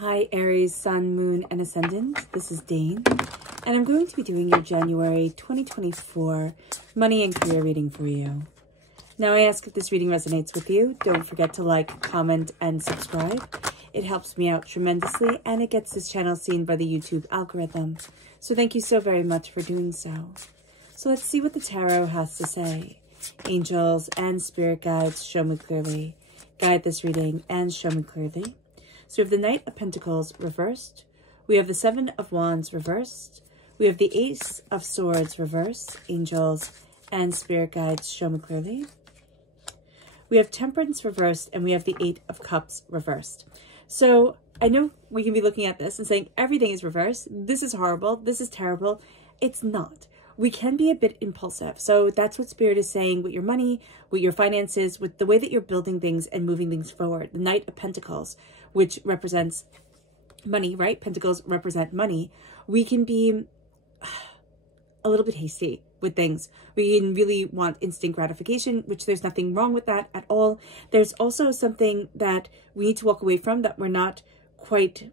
Hi Aries, Sun, Moon, and Ascendant. This is Dane, and I'm going to be doing your January 2024 money and career reading for you. Now I ask if this reading resonates with you. Don't forget to like, comment, and subscribe. It helps me out tremendously, and it gets this channel seen by the YouTube algorithm. So thank you so very much for doing so. So let's see what the tarot has to say. Angels and spirit guides, show me clearly. Guide this reading and show me clearly. So we have the Knight of Pentacles reversed. We have the Seven of Wands reversed. We have the Ace of Swords reversed. Angels and spirit guides, show me clearly. We have Temperance reversed, and we have the Eight of Cups reversed. So I know we can be looking at this and saying everything is reversed. This is horrible. This is terrible. It's not. We can be a bit impulsive. So that's what Spirit is saying with your money, with your finances, with the way that you're building things and moving things forward. The Knight of Pentacles, which represents money, right? Pentacles represent money. We can be a little bit hasty with things. We can really want instant gratification, which there's nothing wrong with that at all. There's also something that we need to walk away from that we're not quite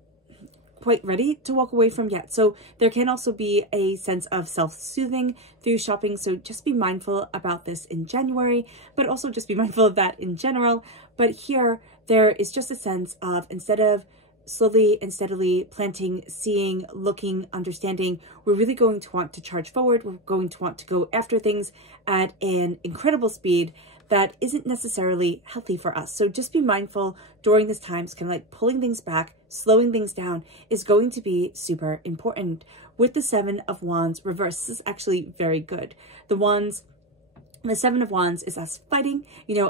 ready to walk away from yet. So there can also be a sense of self-soothing through shopping. So just be mindful about this in January, but also just be mindful of that in general. But here, there is just a sense of, instead of slowly and steadily planting, seeing, looking, understanding, we're really going to want to charge forward. We're going to want to go after things at an incredible speed that isn't necessarily healthy for us. So just be mindful during this time. It's kind of like pulling things back, slowing things down is going to be super important. With the Seven of Wands reversed, this is actually very good. The Seven of Wands is us fighting,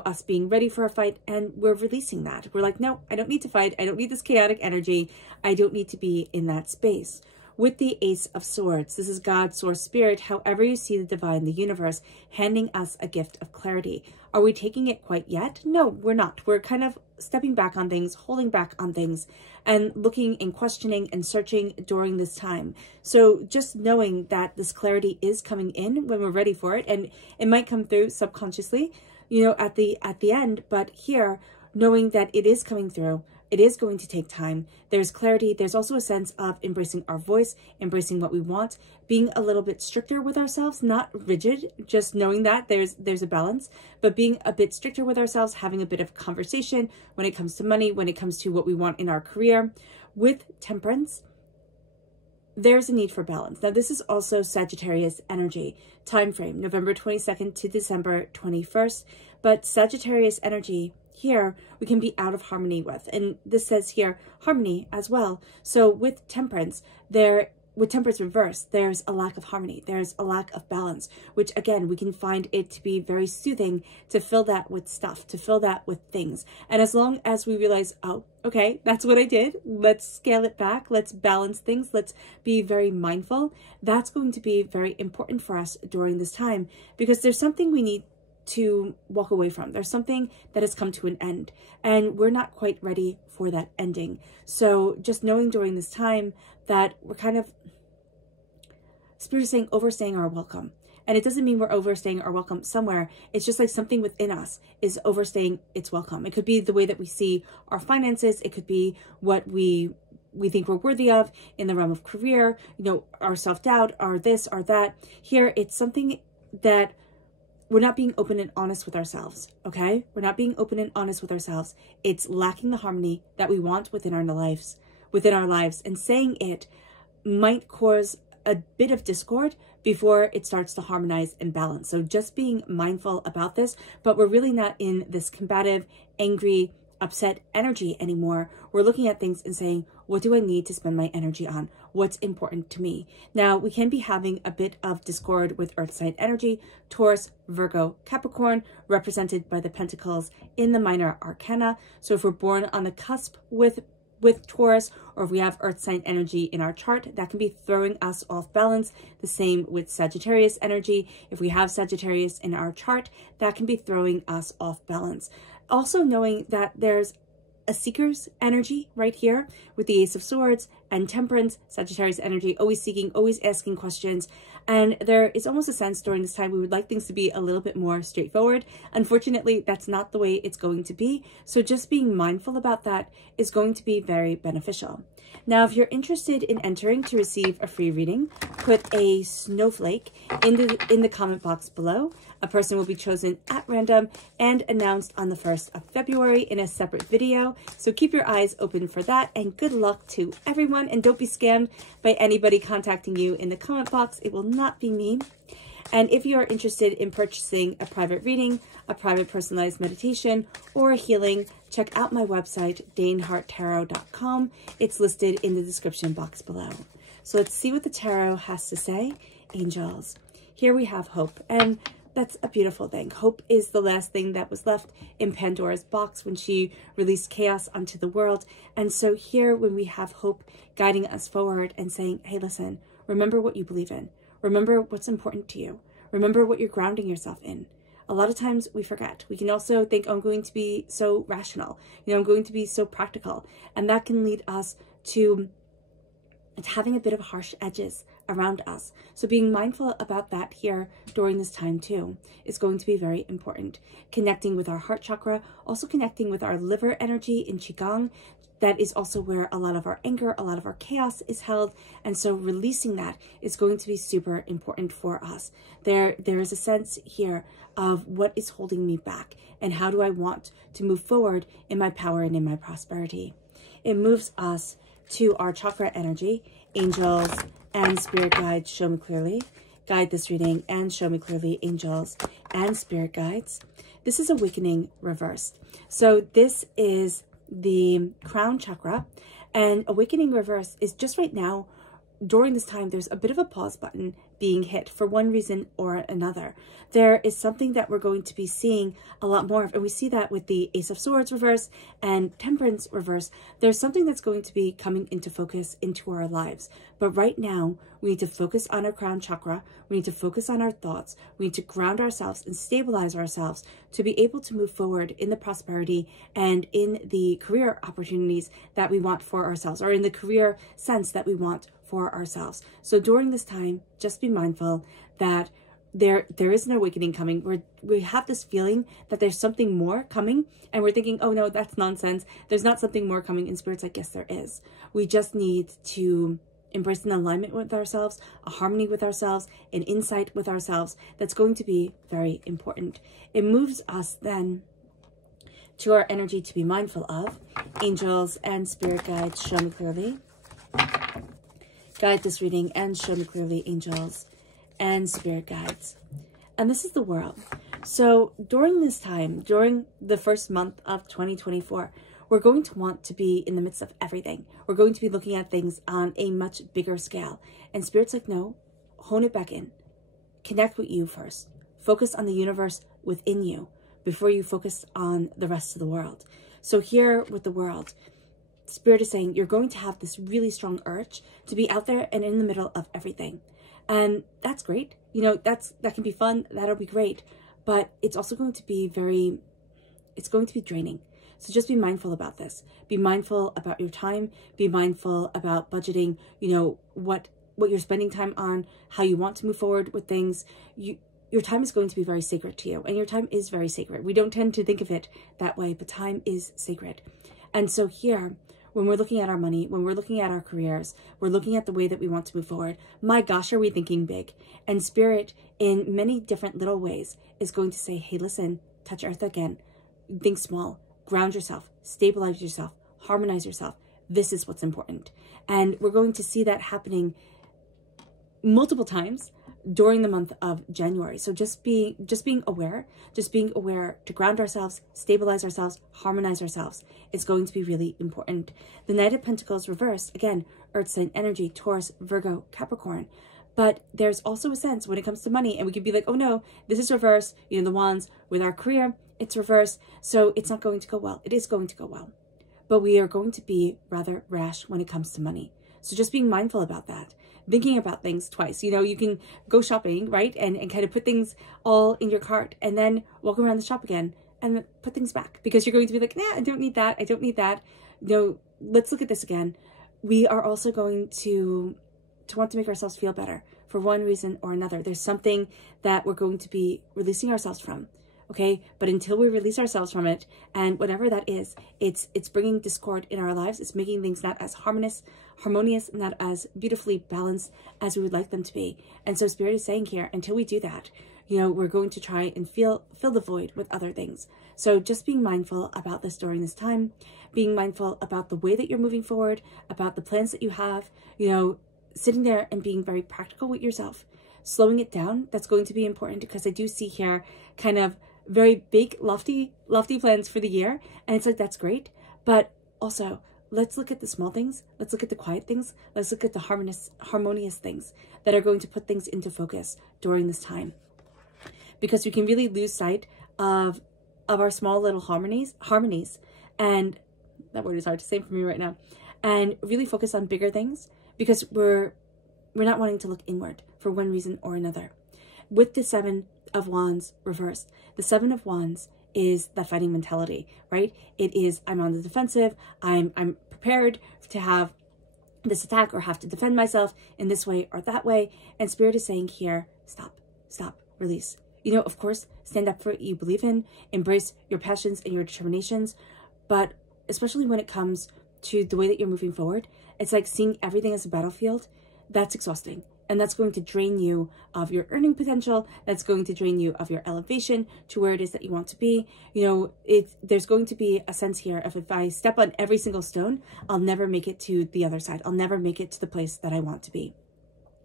us being ready for a fight, and we're releasing that. We're like, no, I don't need to fight. I don't need this chaotic energy. I don't need to be in that space. With the Ace of Swords, this is God, Source, Spirit, however you see the divine, the universe, handing us a gift of clarity. Are we taking it quite yet? No, we're not. We're kind of stepping back on things, holding back on things, and looking and questioning and searching during this time. So just knowing that this clarity is coming in when we're ready for it, and it might come through subconsciously, at the end, but here, knowing that it is coming through, it is going to take time. There's clarity. There's also a sense of embracing our voice, embracing what we want, being a little bit stricter with ourselves, not rigid, just knowing that there's a balance, but being a bit stricter with ourselves, having a bit of conversation when it comes to money, when it comes to what we want in our career. With Temperance, there's a need for balance. Now, this is also Sagittarius energy. Time frame, November 22nd to December 21st. But Sagittarius energy, here we can be out of harmony with, and this says here harmony as well. So with Temperance, with Temperance reversed, there's a lack of harmony, there's a lack of balance, which again we can find it to be very soothing to fill that with stuff, to fill that with things. And as long as we realize, oh, okay, that's what I did, let's scale it back, let's balance things, let's be very mindful, that's going to be very important for us during this time, because there's something we need to walk away from. There's something that has come to an end, and we're not quite ready for that ending. So just knowing during this time that we're kind of, Spirit is saying, overstaying our welcome. And it doesn't mean we're overstaying our welcome somewhere. It's just like something within us is overstaying its welcome. It could be the way that we see our finances. It could be what we think we're worthy of in the realm of career, our self-doubt, our this, our that. Here, it's something that we're not being open and honest with ourselves, okay? We're not being open and honest with ourselves. It's lacking the harmony that we want within our lives, and saying it might cause a bit of discord before it starts to harmonize and balance. So just being mindful about this, but we're really not in this combative, angry, upset energy anymore. We're looking at things and saying, what do I need to spend my energy on? What's important to me? Now, we can be having a bit of discord with earth sign energy, Taurus, Virgo, Capricorn, represented by the Pentacles in the minor arcana. So if we're born on the cusp with Taurus, or if we have earth sign energy in our chart, that can be throwing us off balance. The same with Sagittarius energy. If we have Sagittarius in our chart, that can be throwing us off balance. Also knowing that there's a seeker's energy right here with the Ace of Swords and Temperance, Sagittarius energy, always seeking, always asking questions. And there is almost a sense during this time we would like things to be a little bit more straightforward. Unfortunately, that's not the way it's going to be. So just being mindful about that is going to be very beneficial. Now, if you're interested in entering to receive a free reading, put a snowflake in the comment box below. A person will be chosen at random and announced on the 1st of February in a separate video. So keep your eyes open for that, and good luck to everyone. And don't be scammed by anybody contacting you in the comment box. It will not be me. And if you are interested in purchasing a private reading, a private personalized meditation, or a healing, check out my website, daneharttarot.com. It's listed in the description box below. So let's see what the tarot has to say. Angels. Here we have hope, and that's a beautiful thing. Hope is the last thing that was left in Pandora's box when she released chaos onto the world. And so here, when we have hope guiding us forward and saying, hey, listen, remember what you believe in. Remember what's important to you. Remember what you're grounding yourself in. A lot of times we forget. We can also think, oh, I'm going to be so rational. I'm going to be so practical. And that can lead us to having a bit of harsh edges around us. So being mindful about that here during this time too is going to be very important. Connecting with our heart chakra, also connecting with our liver energy in Qigong. That is also where a lot of our anger, a lot of our chaos is held. And so releasing that is going to be super important for us. There is a sense here of what is holding me back and how do I want to move forward in my power and in my prosperity. It moves us to our chakra energy. Angels and spirit guides, show me clearly. Guide this reading and show me clearly, angels and spirit guides. This is awakening reversed. So this is the crown chakra, and awakening reverse is just right now during this time there's a bit of a pause button being hit for one reason or another. There is something that we're going to be seeing a lot more of, and we see that with the Ace of Swords reverse and Temperance reverse. There's something that's going to be coming into focus into our lives. But right now, we need to focus on our crown chakra. We need to focus on our thoughts. We need to ground ourselves and stabilize ourselves to be able to move forward in the prosperity and in the career opportunities that we want for ourselves, or in the career sense that we want for ourselves. So during this time, just be mindful that there is an awakening coming. We have this feeling that there's something more coming, and we're thinking, oh no, that's nonsense. There's not something more coming. And Spirit's like, yes, there is. We just need to embrace an alignment with ourselves, a harmony with ourselves, an insight with ourselves. That's going to be very important. It moves us then to our energy to be mindful of. Angels and spirit guides, show me clearly. Guide this reading and show me clearly, angels and spirit guides. And this is the world. So during this time, during the first month of 2024, we're going to want to be in the midst of everything. We're going to be looking at things on a much bigger scale. And Spirit's like, no, hone it back in. Connect with you first. Focus on the universe within you before you focus on the rest of the world. So here with the world, Spirit is saying you're going to have this really strong urge to be out there and in the middle of everything. And that's great. That can be fun. That'll be great. But it's also going to be it's going to be draining. So just be mindful about this. Be mindful about your time. Be mindful about budgeting, what you're spending time on, how you want to move forward with things. Your time is going to be very sacred to you. And your time is very sacred. We don't tend to think of it that way, but time is sacred. And so here, when we're looking at our money, when we're looking at our careers, we're looking at the way that we want to move forward. My gosh, are we thinking big? And Spirit, in many different little ways, is going to say, hey, listen, touch earth again. Think small. Ground yourself. Stabilize yourself. Harmonize yourself. This is what's important. And we're going to see that happening multiple times during the month of January. So just being aware to ground ourselves, stabilize ourselves, harmonize ourselves is going to be really important. The Knight of Pentacles reversed, again, Earth sign energy, Taurus, Virgo, Capricorn. But there's also a sense when it comes to money, and we could be like, oh no, this is reverse, the Wands with our career, it's reversed, so it's not going to go well. It is going to go well. But we are going to be rather rash when it comes to money. So just being mindful about that. Thinking about things twice. You can go shopping, right? And kind of put things all in your cart and then walk around the shop again and put things back because you're going to be like, nah, I don't need that. I don't need that. Let's look at this again. we are also going to want to make ourselves feel better for one reason or another. There's something that we're going to be releasing ourselves from, okay? But until we release ourselves from it, and whatever that is, it's bringing discord in our lives. It's making things not as harmonious, not as beautifully balanced as we would like them to be. And so Spirit is saying here, until we do that, you know, we're going to try and fill the void with other things. So just being mindful about this during this time, being mindful about the way that you're moving forward, about the plans that you have, you know, sitting there and being very practical with yourself, slowing it down. That's going to be important, because I do see here kind of very big, lofty plans for the year. And it's like, that's great. But also, let's look at the small things. Let's look at the quiet things. Let's look at the harmonious things that are going to put things into focus during this time. Because we can really lose sight of our small little harmonies, and that word is hard to say for me right now, and really focus on bigger things, because we're not wanting to look inward for one reason or another. With the Seven of Wands reversed, the Seven of Wands is that fighting mentality, right? It is, I'm on the defensive, I'm prepared to have this attack or have to defend myself in this way or that way. And Spirit is saying here, stop, release. You know, of course, stand up for what you believe in, embrace your passions and your determinations, but especially when it comes to the way that you're moving forward, it's like seeing everything as a battlefield. That's exhausting. And that's going to drain you of your earning potential. That's going to drain you of your elevation to where it is that you want to be. You know, there's going to be a sense here of, if I step on every single stone, I'll never make it to the other side. I'll never make it to the place that I want to be.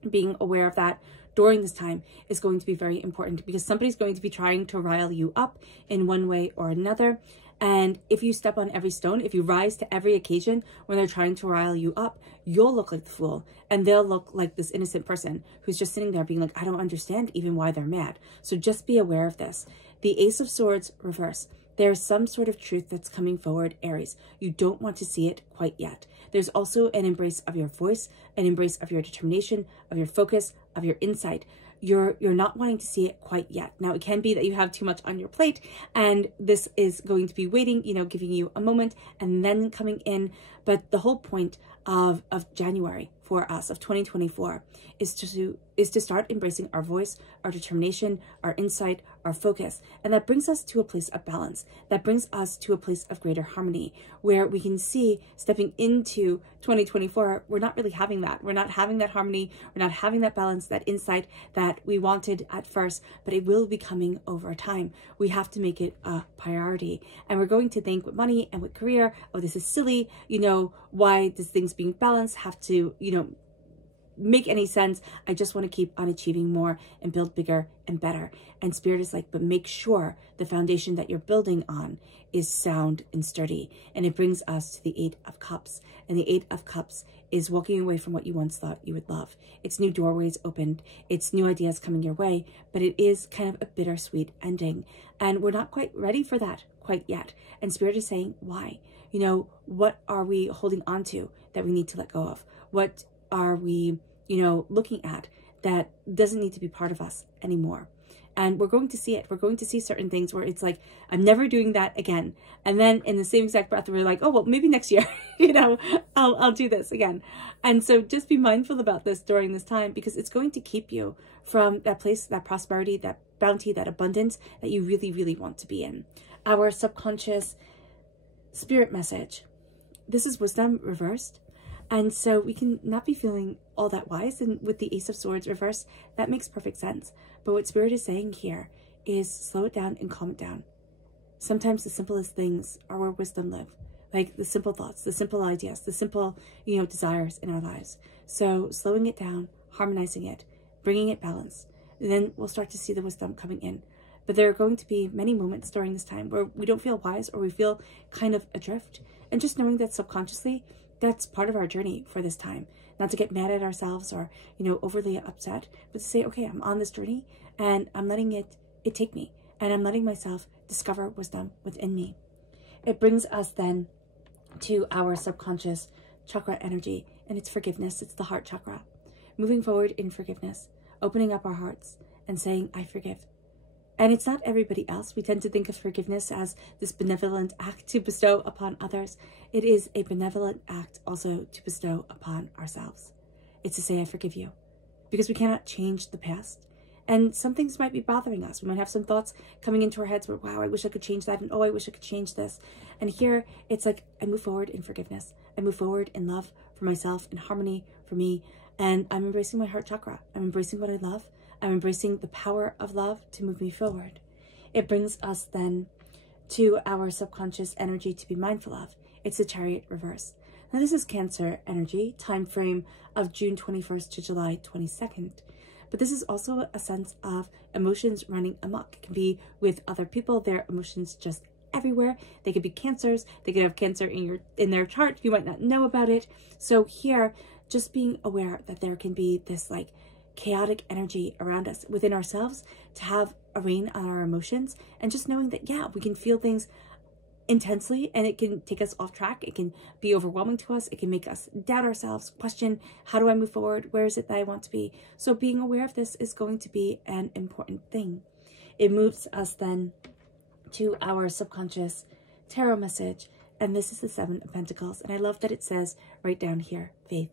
Being aware of that during this time is going to be very important, because somebody's going to be trying to rile you up in one way or another. And if you step on every stone, if you rise to every occasion when they're trying to rile you up, you'll look like the fool, and they'll look like this innocent person who's just sitting there being like, I don't understand even why they're mad. So just be aware of this. The Ace of Swords reverse. There's some sort of truth that's coming forward, Aries. You don't want to see it quite yet. There's also an embrace of your voice, an embrace of your determination, of your focus, of your insight. You're not wanting to see it quite yet. Now, it can be that you have too much on your plate, and this is going to be waiting, you know, giving you a moment and then coming in. But the whole point of January for us, of 2024, is to start embracing our voice, our determination, our insight, our focus. And that brings us to a place of balance. That brings us to a place of greater harmony, where we can see, stepping into 2024, we're not really having that. We're not having that harmony. We're not having that balance, that insight that we wanted at first, but it will be coming over time. We have to make it a priority. And we're going to think with money and with career, oh, this is silly. You know, why does things being balanced have to, you know, make any sense? I just want to keep on achieving more and build bigger and better. And Spirit is like, but make sure the foundation that you're building on is sound and sturdy. And it brings us to the Eight of Cups. And the Eight of Cups is walking away from what you once thought you would love. It's new doorways opened. It's new ideas coming your way, but it is kind of a bittersweet ending. And we're not quite ready for that quite yet. And Spirit is saying, why? You know, what are we holding on to that we need to let go of? What are we, you know, looking at that doesn't need to be part of us anymore? And we're going to see it. We're going to see certain things where it's like, I'm never doing that again. And then in the same exact breath, we're like, oh, well, maybe next year, you know, I'll do this again. And so just be mindful about this during this time, because it's going to keep you from that place, that prosperity, that bounty, that abundance that you really, really want to be in. Our subconscious spirit message. This is wisdom reversed. And so we can not be feeling all that wise. And with the Ace of Swords reversed, that makes perfect sense. But what Spirit is saying here is slow it down and calm it down. Sometimes the simplest things are where wisdom live. Like the simple thoughts, the simple ideas, the simple, you know, desires in our lives. So slowing it down, harmonizing it, bringing it balance. And then we'll start to see the wisdom coming in. But there are going to be many moments during this time where we don't feel wise, or we feel kind of adrift. And just knowing that subconsciously, that's part of our journey for this time. Not to get mad at ourselves or, you know, overly upset, but to say, okay, I'm on this journey and I'm letting it take me, and I'm letting myself discover wisdom within me. It brings us then to our subconscious chakra energy, and it's forgiveness. It's the heart chakra. Moving forward in forgiveness, opening up our hearts and saying, I forgive. And it's not everybody else. We tend to think of forgiveness as this benevolent act to bestow upon others. It is a benevolent act also to bestow upon ourselves. It's to say, I forgive you, because we cannot change the past. And some things might be bothering us. We might have some thoughts coming into our heads where, wow, I wish I could change that. And oh, I wish I could change this. And here it's like, I move forward in forgiveness. I move forward in love for myself, in harmony for me. And I'm embracing my heart chakra. I'm embracing what I love. I'm embracing the power of love to move me forward. It brings us then to our subconscious energy to be mindful of. It's the Chariot reverse. Now this is Cancer energy, time frame of June 21st to July 22nd. But this is also a sense of emotions running amok. It can be with other people, their emotions just everywhere. They could be Cancers. They could have Cancer in their chart. You might not know about it. So here, just being aware that there can be this like chaotic energy around us within ourselves, to have a rein on our emotions, and just knowing that, yeah, we can feel things intensely and it can take us off track. It can be overwhelming to us. It can make us doubt ourselves, question, how do I move forward? Where is it that I want to be? So being aware of this is going to be an important thing. It moves us then to our subconscious tarot message. And this is the Seven of Pentacles. And I love that it says right down here, faith.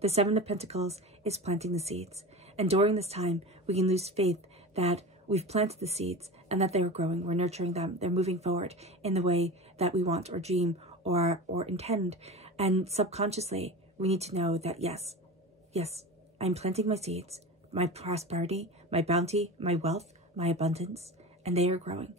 The Seven of Pentacles is planting the seeds. And during this time, we can lose faith that we've planted the seeds and that they're growing, we're nurturing them, they're moving forward in the way that we want or dream or intend. And subconsciously, we need to know that yes, I'm planting my seeds, my prosperity, my bounty, my wealth, my abundance, and they are growing.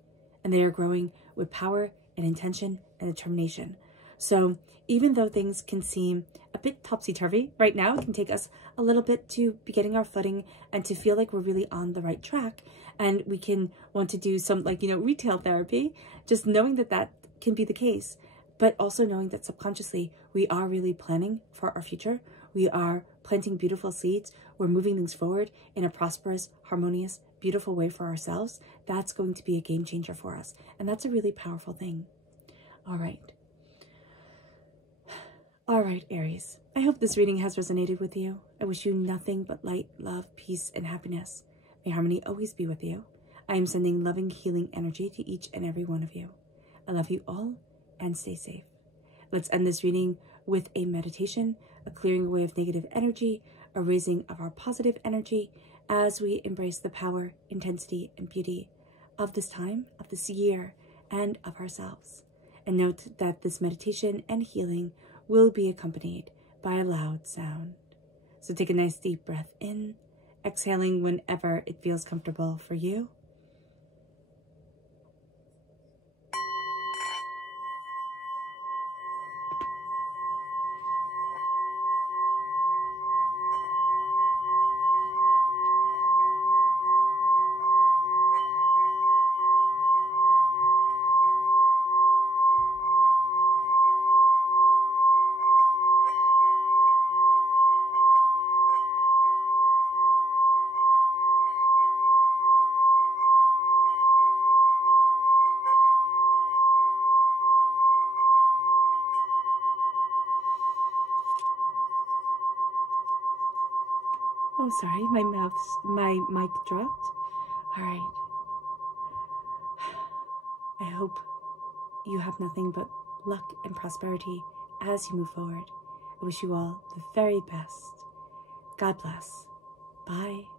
And they are growing with power and intention and determination. So even though things can seem a bit topsy-turvy right now, it can take us a little bit to be getting our footing and to feel like we're really on the right track. And we can want to do some retail therapy, just knowing that that can be the case, but also knowing that subconsciously we are really planning for our future. We are planting beautiful seeds. We're moving things forward in a prosperous, harmonious, beautiful way for ourselves. That's going to be a game changer for us. And that's a really powerful thing. All right, Aries. I hope this reading has resonated with you. I wish you nothing but light, love, peace, and happiness. May harmony always be with you. I am sending loving, healing energy to each and every one of you. I love you all, and stay safe. Let's end this reading with a meditation, a clearing away of negative energy, a raising of our positive energy as we embrace the power, intensity, and beauty of this time, of this year, and of ourselves. And note that this meditation and healing will be accompanied by a loud sound. So take a nice deep breath in, exhaling whenever it feels comfortable for you. Oh, sorry, my mic dropped. All right. I hope you have nothing but luck and prosperity as you move forward. I wish you all the very best. God bless. Bye.